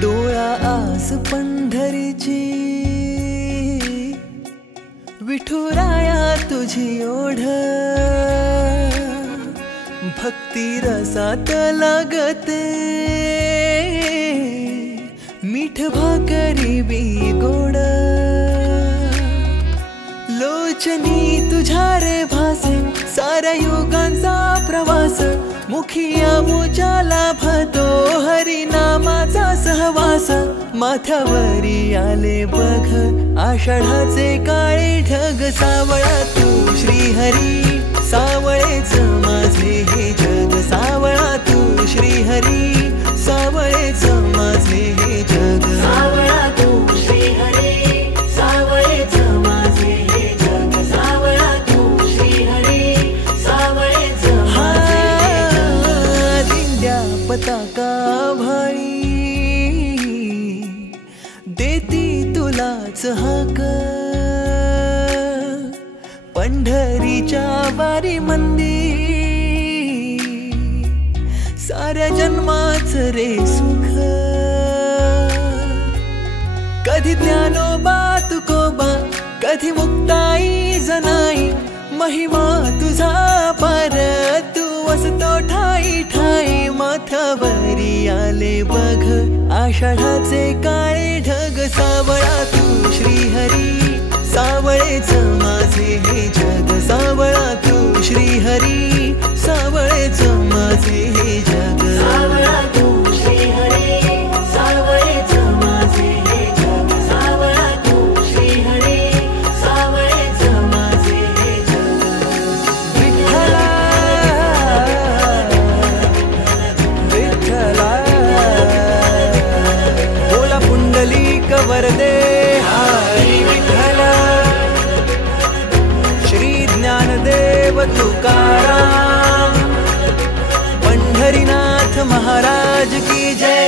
डोळा आस पंढरीची विठुराया तुझी ओढ भक्ती रसात लागते मीठ भाकरी बी गोड लोचनी तुझ्या रे भासे साऱ्या युगांचा प्रवास मुखिया मुजाला भतो हरिनामाचा सहवास माथ्यावरी आले बघ आषाढाचे काळे ढग सावळा तू श्रीहरी सावळेच माझे हे जग सावळा तू श्रीहरी सावळेच माझे हे जग सावळा तू श्रीहरी सावळेच माझे हे जग सावळा तू श्रीहरी सावळेच माझे हे जग दिंड्या पताका भाई देती तुलाच हाक पंढरीच्या वारी मंदी साऱ्या जन्माच रे सुख कधी ज्ञानोबा तुकोबा कधी मुक्ताई जनाई महिमा तुझा पार तू असतो ठाई ठाई माथ्यावरी आले बघ आषाढाचे काळे ढग सावळा तू श्रीहरी सावळेच माझे हे जग सावळा तू श्रीहरी सावळेच माझे हे जग सावळा तू श्रीहरी सावळेच माझे हे जग सावळा तू श्रीहरी सावळेच माझे हे जग विठ्ठला विठ्ठला बोला पुंडलिक वरदे हरी विठ्ठला श्री ज्ञानदेव तुकाराम पंढरीनाथ महाराज की जय।